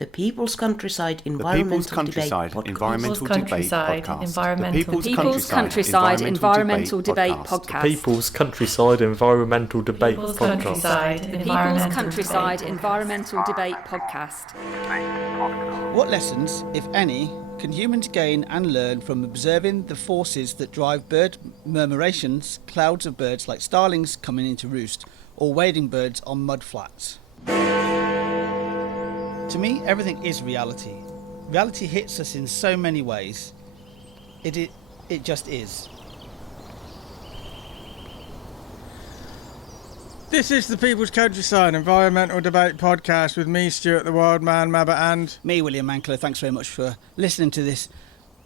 The People's Countryside The Environmental People's Countryside Debate Environmental Debate Podcast. The People's Countryside Environmental Debate Podcast. People's Countryside Environmental Debate Podcast. People's Countryside Environmental Debate Podcast. What lessons, if any, can humans gain and learn from observing the forces that drive bird murmurations, clouds of birds like starlings coming into roost, or wading birds on mud flats? To me, everything is reality. Reality hits us in so many ways. It just is. This is the People's Countryside Environmental Debate Podcast with me, Stuart the Wild Man Mabber, and me, William Mankler. Thanks very much for listening to this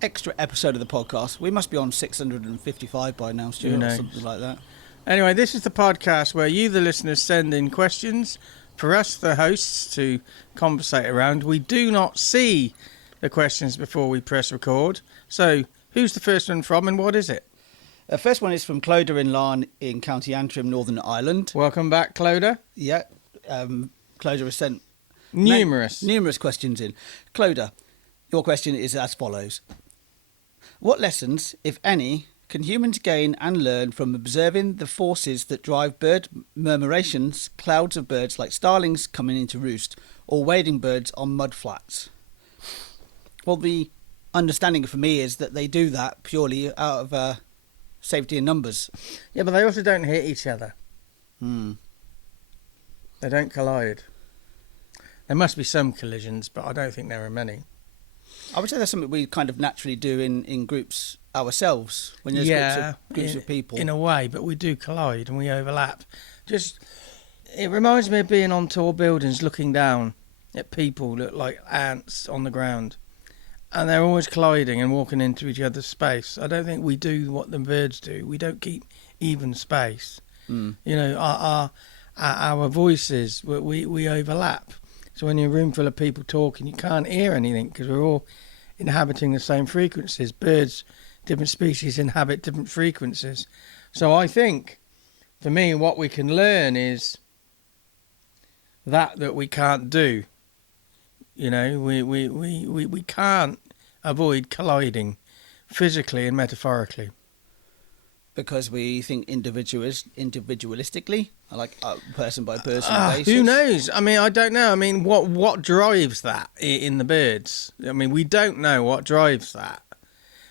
extra episode of the podcast. We must be on 655 by now, Stuart, or something like that. Anyway, this is the podcast where you, the listeners, send in questions for us, the hosts, to conversate around. We do not see the questions before we press record. So, who's the first one from and what is it? The first one is from Clodagh in Larne in County Antrim, Northern Ireland. Welcome back, Clodagh. Yeah, Clodagh has sent numerous questions in. Clodagh, your question is as follows. What lessons, if any, can humans gain and learn from observing the forces that drive bird murmurations, clouds of birds like starlings coming into roost, or wading birds on mud flats? Well, the understanding for me is that they do that purely out of safety in numbers. Yeah, but they also don't hit each other. They don't collide. There must be some collisions, but I don't think there are many. I would say that's something we kind of naturally do in groups ourselves, when there's groups of people. In a way, but we do collide and we overlap. It reminds me of being on tall buildings looking down at people that look like ants on the ground. And they're always colliding and walking into each other's space. I don't think we do what the birds do. We don't keep even space. You know, our voices, we overlap. So when you're in a room full of people talking, you can't hear anything because we're all inhabiting the same frequencies. Birds, different species inhabit different frequencies. So I think, for me, what we can learn is that we can't do. You know, we can't avoid colliding physically and metaphorically. Because we think individualistically, like person by person basis. Who knows? I mean, I don't know. I mean, what drives that in the birds? I mean, we don't know what drives that.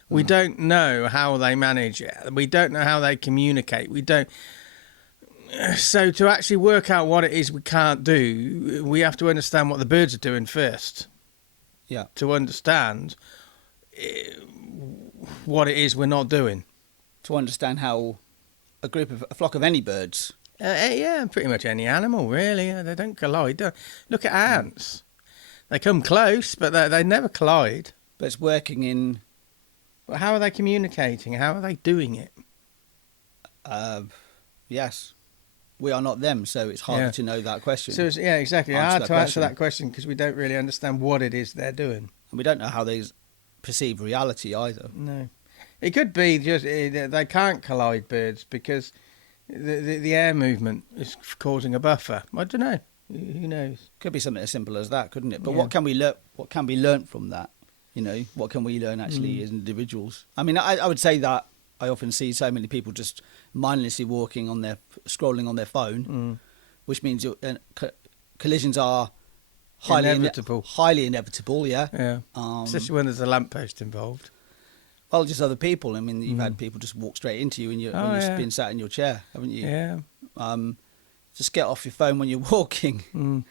We don't know how they manage it. We don't know how they communicate. We don't. So to actually work out what it is we can't do, we have to understand what the birds are doing first. Yeah. To understand what it is we're not doing. To understand how a flock of any birds. Yeah, pretty much any animal, really. They don't collide. Look at ants. They come close, but they never collide. But it's working in... Well, how are they communicating? How are they doing it? Yes. We are not them, so it's harder to know that question. So yeah, exactly. Hard to answer that question because we don't really understand what it is they're doing. And we don't know how they perceive reality either. No. It could be just they can't collide, birds, because the air movement is causing a buffer. I don't know. Who knows? Could be something as simple as that, couldn't it? But what can we learn? What can be learnt from that? You know, what can we learn actually as individuals? I mean, I would say that I often see so many people just mindlessly scrolling on their phone, which means collisions are highly inevitable. Yeah. Yeah. Especially when there's a lamppost involved. Well, just other people. I mean, you've had people just walk straight into you when you're being sat in your chair, haven't you? Yeah. Just get off your phone when you're walking,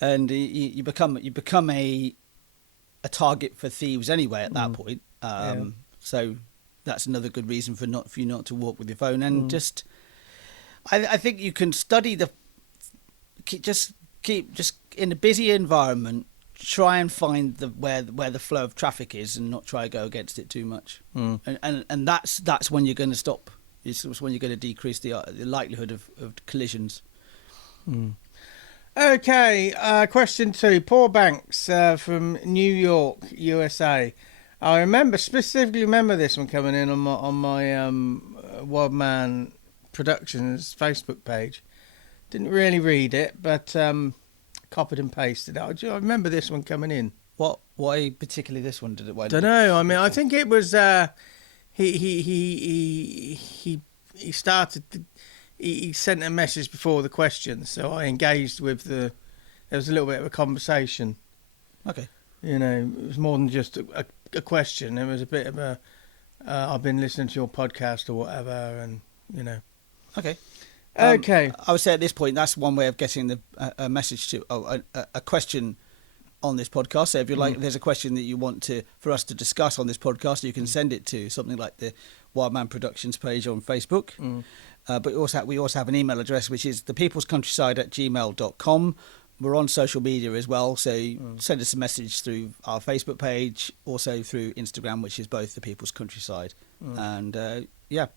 and you become a target for thieves anyway at that point. So that's another good reason for you not to walk with your phone. And just, I think you can study just in a busy environment. Try and find where the flow of traffic is, and not try to go against it too much. And that's when you're going to stop. It's when you're going to decrease the likelihood of collisions. Okay, question 2. Paul Banks from New York, USA. I specifically remember this one coming in on my Wild Man Productions Facebook page. Didn't really read it, but copied and pasted it. I remember this one coming in. Why particularly this one? Don't know. I mean, I think it was he started. He sent a message before the questions, so I engaged with there was a little bit of a conversation. Okay. You know, it was more than just a question. It was a bit of a. I've been listening to your podcast or whatever, and you know. Okay. Okay. I would say at this point, that's one way of getting a message to a question on this podcast. So if you like, there's a question that you want for us to discuss on this podcast, you can send it to something like the Wildman Productions page on Facebook. But we also have an email address, which is thepeoplescountryside@gmail.com. We're on social media as well, so send us a message through our Facebook page, also through Instagram, which is both The People's Countryside. And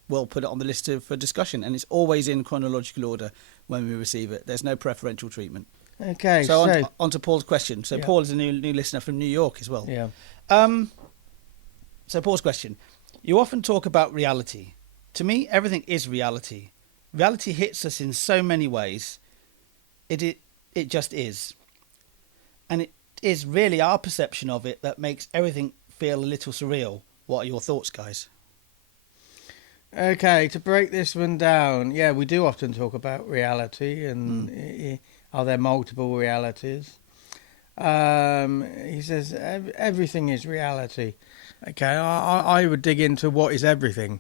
we'll put it on the list for discussion. And it's always in chronological order when we receive it. There's no preferential treatment. Okay, so on to Paul's question. So Paul is a new listener from New York as well. Yeah. So Paul's question. You often talk about reality. To me, everything is reality. Reality hits us in so many ways. It just is. And it is really our perception of it that makes everything feel a little surreal. What are your thoughts, guys? Okay, to break this one down, yeah, we do often talk about reality and are there multiple realities? He says everything is reality. Okay, I would dig into what is everything.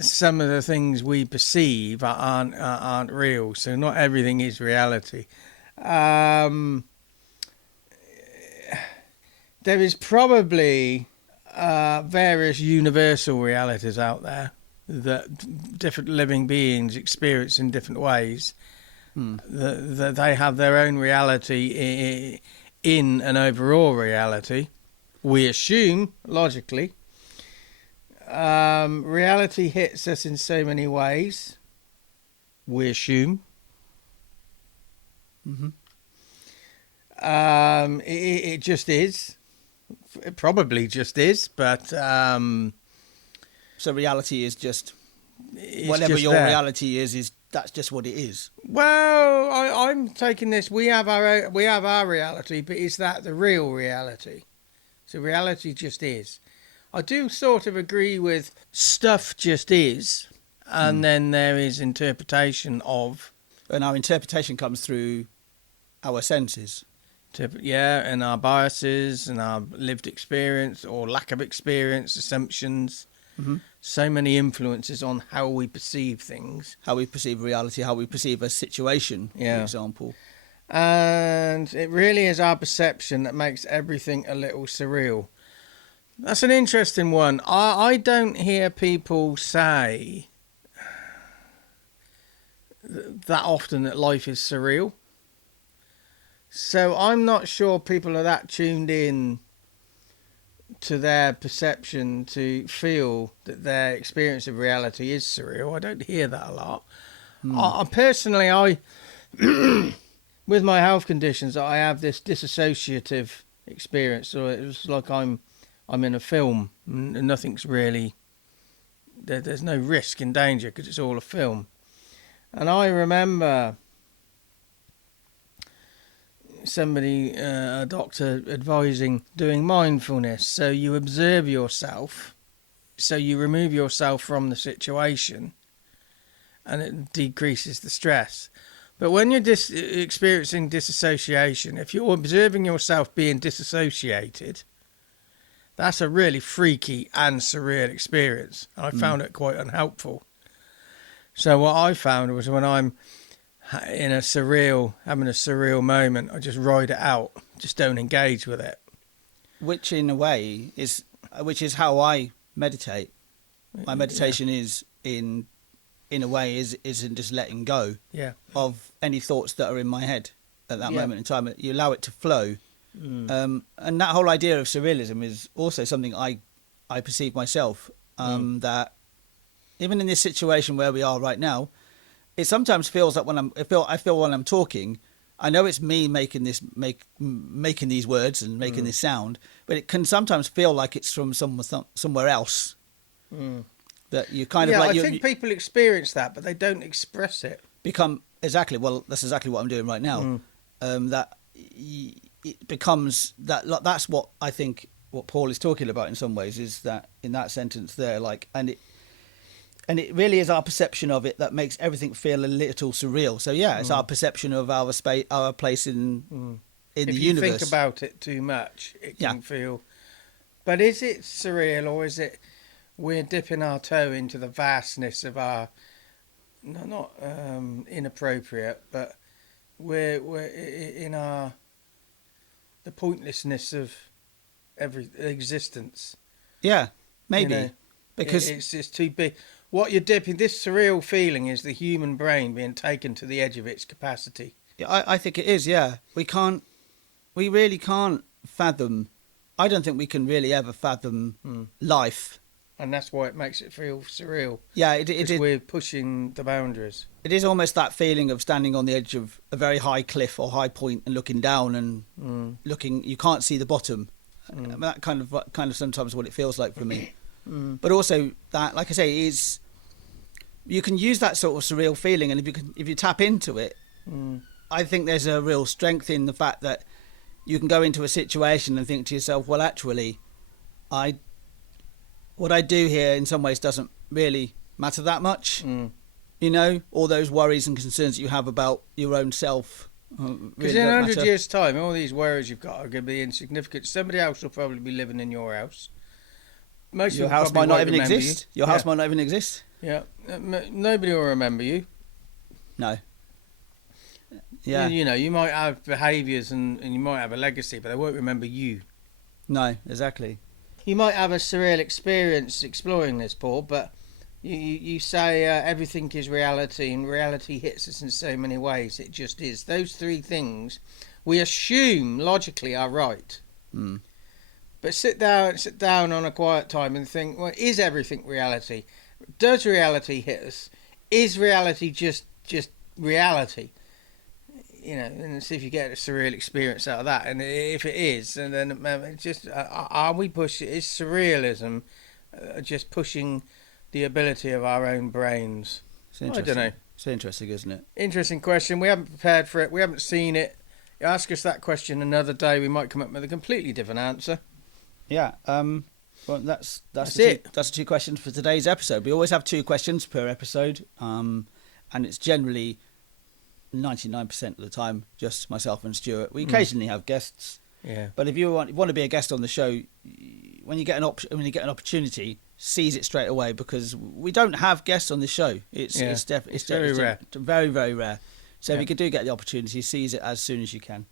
Some of the things we perceive aren't real, so not everything is reality. There is probably various universal realities out there that different living beings experience in different ways. That they have their own reality in an overall reality. We assume, logically, reality hits us in so many ways. We assume. It just is. It probably just is, but so reality is just whatever just your there. reality is that's just what it is. Well, I'm taking this. We have our reality, but is that the real reality? So reality just is. I do sort of agree with stuff just is, and then there is interpretation of. And our interpretation comes through our senses. And our biases and our lived experience or lack of experience, assumptions. So many influences on how we perceive things. How we perceive reality, how we perceive a situation, for example. And it really is our perception that makes everything a little surreal. That's an interesting one. I don't hear people say that often that life is surreal. So I'm not sure people are that tuned in to their perception to feel that their experience of reality is surreal. I don't hear that a lot. Personally, with my health conditions, I have this dissociative experience. So it's like I'm in a film. Nothing's really. There's no risk and danger because it's all a film. And I remember somebody, a doctor, advising doing mindfulness. So you observe yourself, so you remove yourself from the situation, and it decreases the stress. But when you're experiencing disassociation, if you're observing yourself being disassociated, that's a really freaky and surreal experience. I found it quite unhelpful. So what I found was when I'm having a surreal moment, I just ride it out, just don't engage with it. Which in a way is how I meditate. My meditation is in a way is in just letting go of any thoughts that are in my head at that moment in time. You allow it to flow. And that whole idea of surrealism is also something I perceive myself, that even in this situation where we are right now, it sometimes feels that I feel when I'm talking, I know it's me making these words and making this sound, but it can sometimes feel like it's from somewhere else. That you kind of like. I think people experience that, but they don't express it. Become exactly. Well, that's exactly what I'm doing right now. It becomes that. That's what I think. What Paul is talking about in some ways is that in that sentence there, like, and it really is our perception of it that makes everything feel a little surreal. So yeah, it's our perception of our space, our place in the universe. If you think about it too much, it can feel. But is it surreal, or is it we're dipping our toe into the vastness of our not inappropriate, but we're in the pointlessness of every existence. Yeah, maybe because it's too big. What you're dipping, this surreal feeling, is the human brain being taken to the edge of its capacity. Yeah, I think it is. Yeah, we really can't fathom. I don't think we can really ever fathom life, and that's why it makes it feel surreal. Yeah, we're pushing the boundaries. It is almost that feeling of standing on the edge of a very high cliff or high point and looking down and looking. You can't see the bottom. That kind of sometimes what it feels like for me. But also that, like I say, is you can use that sort of surreal feeling, and if you tap into it, I think there's a real strength in the fact that you can go into a situation and think to yourself, well, actually, what I do here in some ways doesn't really matter that much. You know, all those worries and concerns that you have about your own self. Because in 100 years' time, all these worries you've got are going to be insignificant. Somebody else will probably be living in your house. Your house might not even exist. Your house might not even exist. Yeah, nobody will remember you. No. Yeah. You know, you might have behaviours and you might have a legacy, but they won't remember you. No, exactly. You might have a surreal experience exploring this, Paul, but you say everything is reality, and reality hits us in so many ways. It just is. Those three things we assume logically are right. But sit down on a quiet time and think, well, is everything reality? Does reality hit us? Is reality just reality? You know, and see if you get a surreal experience out of that. And if it is, and then just are we pushing? Is surrealism just pushing the ability of our own brains? I don't know. It's interesting, isn't it? Interesting question. We haven't prepared for it. We haven't seen it. You ask us that question another day, we might come up with a completely different answer. Yeah. Well, that's it. That's the two questions for today's episode. We always have two questions per episode, and it's generally 99% of the time just myself and Stuart. We occasionally have guests. Yeah. But if you want to be a guest on the show, when you get an opportunity, seize it straight away, because we don't have guests on the show. It's very rare. Very, very rare. So if you do get the opportunity, seize it as soon as you can.